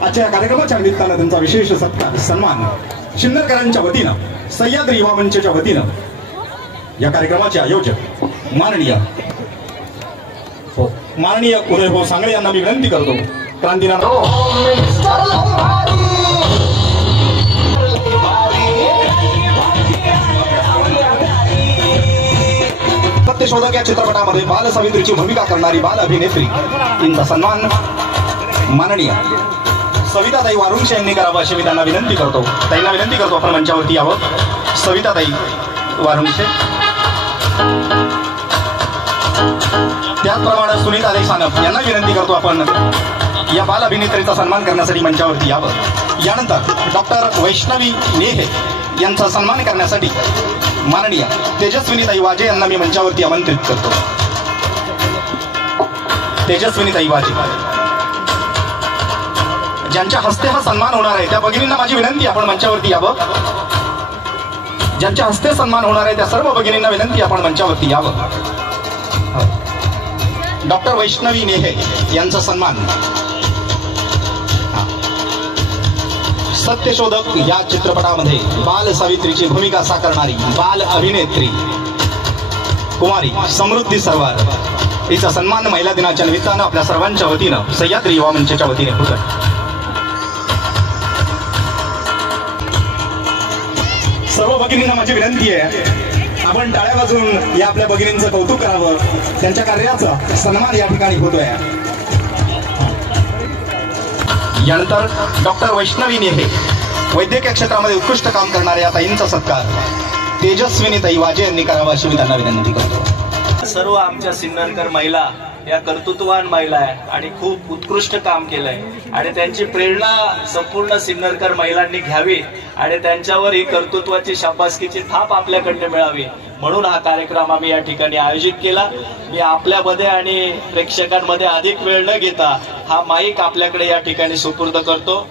आजच्या या कार्यक्रमाच्या निमित्तानं त्यांचा विशेष सत्कार सन्मान शिन्नरकरांच्या वतीनं सह्याद्री युवा मंचच्या वतीनं या कार्यक्रमाचे आयोजक माननीय उदय भाऊ सांगळे यांना मी विनंती करतो क्रांतीनाथ सत्यशोधक या चित्रपटामध्ये बाल सावित्रीची भूमिका करणारी बाल अभिनेत्री यांचा सन्मान माननीय सविताताई वारुंशे यांनी करावा अशी मी त्यांना विनंती करतो आपण मंचावरती यावं सविताताई वारुंशे त्याचप्रमाणे सुनीताताई सानप यांना विनंती करतो आपण या बाल अभिनेत्रीचा सन्मान करण्यासाठी मंचावरती यावं यानंतर डॉक्टर वैष्णवी नेहे यांचा सन्मान करण्यासाठी माननीय तेजस्विनीताई वाजे यांना मी मंचावरती आमंत्रित करतो तेजस्विनीताई वाजे ज्यांच्या हस्ते हा सन्मान होणार आहे त्या भगिनींना माझी विनंती आपण मंचावरती यावं ज्यांच्या हस्ते सन्मान होणार आहे त्या सर्व भगिनींना विनंती आपण मंचावरती यावं डॉक्टर वैष्णवी नेहे यांचा सन्मान सत्यशोधक या चित्रपटामध्ये बाल सावित्रीची भूमिका साकारणारी बाल अभिनेत्री कुमारी समृद्धी सरवार हिचा सन्मान महिला दिनाच्या निमित्तानं आपल्या सर्वांच्या वतीनं सह्याद्री युवा मंचच्या वतीने होत आहे सर्व भगिनींना माझी विनंती आहे आपण टाळ्या वाजवून या आपल्या भगिनींचं कौतुक करावं त्यांच्या कार्याचा सन्मान या ठिकाणी होतोय यानंतर डॉक्टर वैष्णवी नेहे वैद्यकीय क्षेत्रामध्ये उत्कृष्ट काम करणाऱ्या ताईंचा सत्कार तेजस्विनीताई वाजे यांनी करावा अशी मी त्यांना विनंती करतो सर्व आमच्या सिन्नरकर महिला या कर्तृत्ववान महिला आहे आणि खूप उत्कृष्ट काम केलंय आणि त्यांची प्रेरणा संपूर्ण सिन्नरकर महिलांनी घ्यावी आणि त्यांच्यावर ही कर्तृत्वाची शाबासकीची थाप आपल्याकडे मिळावी म्हणून हा कार्यक्रम आम्ही या ठिकाणी आयोजित केला मी आपल्यामध्ये आणि प्रेक्षकांमध्ये अधिक वेळ न घेता हा माईक आपल्याकडे या ठिकाणी सुपूर्द करतो